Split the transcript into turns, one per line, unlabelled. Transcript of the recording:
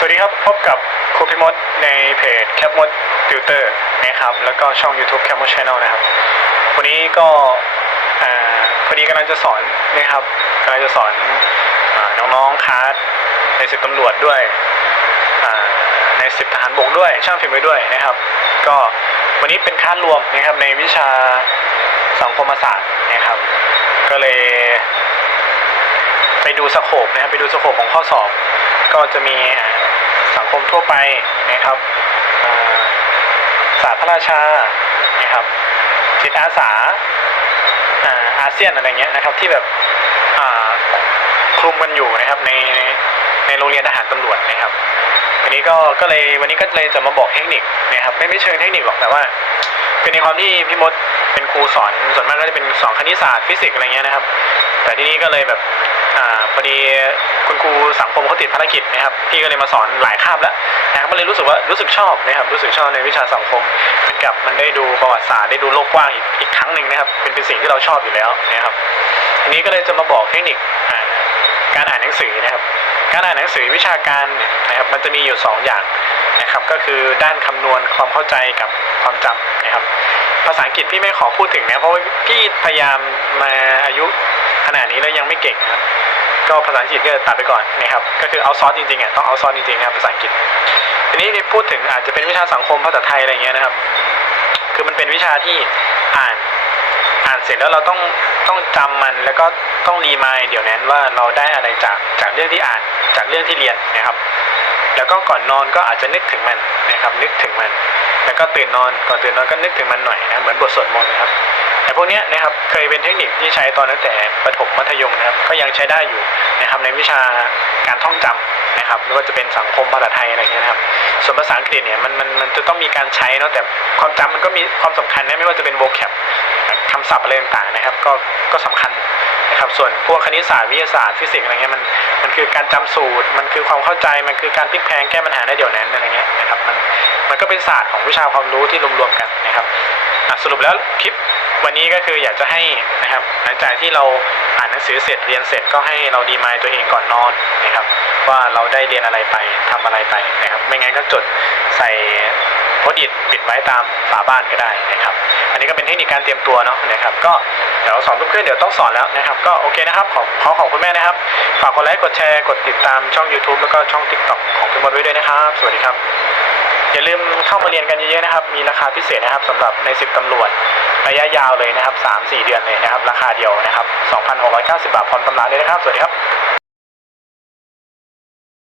สวัสดีครับ พบกับครูพิมดในเพจแคปมดติวเตอร์นะครับ แล้วก็ช่อง YouTube แคปมดช n แนลนะครับ วันนี้ก็พอดีกำลังจะสอนนะครับกำลังจะสอนอน้องๆคลาสในสิบตำรวจด้วย ในสิบทหารบกด้วย ช่างฝีมือด้วยนะครับ ก็วันนี้เป็นคลาสรวมนะครับในวิชาสังคมศาสตร์นะครับ ก็เลยไปดูสโคปนะครับไปดูสโคปของข้อสอบก็จะมี สังคมทั่วไปนะครับอ่าศาสตร์พระราชานะครับจิตอาสาอ่าอเซียนอะไรเงี้ยนะครับที่แบบอ่าคลุมกันอยู่นะครับในในโรงเรียนทหารตำรวจนะครับวันนี้ก็ก็เลยวันนี้ก็เลยจะมาบอกเทคนิคนะครับไม่ไม่เชิงเทคนิคหรอกแต่ว่าเป็นในความที่พี่มดเป็นครูสอนส่วนมากก็จะเป็นสอนคณิตศาสตร์ฟิสิกส์อะไรเงี้ยนะครับ แต่ที่นี่ก็เลยแบบ อ่าพอดีคุณครูสังคมเขาติดภารกิจนะครับพี่ก็เลยมาสอนหลายคาบแล้วนะครับก็เลยรู้สึกว่ารู้สึกชอบนะครับรู้สึกชอบในวิชาสังคมเหมือนกับมันได้ดูประวัติศาสตร์ได้ดูโลกกว้างอีกอีกครั้งหนึ่งนะครับเป็นเป็นสิ่งที่เราชอบอยู่แล้วนะครับทีนี้ก็เลยจะมาบอกเทคนิคการอ่านหนังสือนะครับ การอ่านหนังสือวิชาการนะครับมันจะมีอยู่สองอย่างนะครับก็คือด้านคำนวณความเข้าใจกับความจำนะครับภาษาอังกฤษพี่ไม่ขอพูดถึงนะเพราะว่าพี่พยายามมาอายุ ขนาดนี้แล้วยังไม่เก่งนะครับก็ภาษาอังกฤษก็ตัดไปก่อนนะครับ ก็คือเอาซอสจริงๆอะต้องเอาซอสจริงๆนะครับภาษาอังกฤษ ทีนี้ที่พูดถึงอาจจะเป็นวิชาสังคมภาษาไทยอะไรเงี้ยนะครับ คือมันเป็นวิชาที่อ่านอ่านเสร็จแล้วเราต้องต้องจำมันแล้วก็ต้องรีมายเดี๋ยวนั้นว่าเราได้อะไรจากจากเรื่องที่อ่านจากเรื่องที่เรียนนะครับ แล้วก็ก่อนนอนก็อาจจะนึกถึงมันนะครับ นึกถึงมัน แล้วก็ตื่นนอนก่อนตื่นนอนก็นึกถึงมันหน่อยนะเหมือนบทสวดมนต์นะครับ แต่พวกนี้นะครับเคยเป็นเทคนิคที่ใช้ตอนตั้งแต่ประถมมัธยมนะครับก็ยังใช้ได้อยู่นะครับในวิชาการท่องจำนะครับไม่ว่าจะเป็นสังคมภาษาไทยอะไรเงี้ยนะครับ ส่วนภาษาอังกฤษเนี่ยมันมันมันจะต้องมีการใช้เนาะแต่ความจำมันก็มีความสำคัญนะไม่ว่าจะเป็น vocab คำศัพท์อะไรต่างๆนะครับ ก็ก็สำคัญนะครับส่วนพวกคณิตศาสตร์วิทยาศาสตร์ฟิสิกส์อะไรเงี้ยมันมันคือการจำสูตร มันคือความเข้าใจมันคือการพลิกแพลงแก้ปัญหาในเดี๋ยวนั้นอะไรเงี้ยนะครับมันมันก็เป็นศาสตร์ของวิชาความรู้ที่รวมๆกันนะครับ สรุปแล้วคลิปวันนี้ก็คืออยากจะให้นะครับ หลังจากที่เราอ่านหนังสือเสร็จเรียนเสร็จก็ให้เราดีมายตัวเองก่อนนอนนะครับ ว่าเราได้เรียนอะไรไปทำอะไรไปนะครับ ไม่งั้นก็จดใส่โพสต์อิทปิดไว้ตามฝาบ้านก็ได้นะครับ อันนี้ก็เป็นเทคนิคการเตรียมตัวเนาะนะครับ ก็เดี๋ยวสอนเพื่อนๆเดี๋ยวต้องสอนแล้วนะครับ ก็โอเคนะครับขอขอขอบคุณแม่นะครับ ฝากกดไลค์กดแชร์กดติดตามช่อง YouTube แล้วก็ช่อง TikTok ของพี่มดไว้ด้วยนะครับ สวัสดีครับ อย่าลืมเข้ามาเรียนกันเยอะๆนะครับ มีราคาพิเศษนะครับสำหรับใน 10ตำรวจระยะยาวเลยนะครับ 3-4 เดือนเลยนะครับ ราคาเดียวนะครับ 2,690 บาทพร้อมตำราเลยนะครับ สวัสดีครับ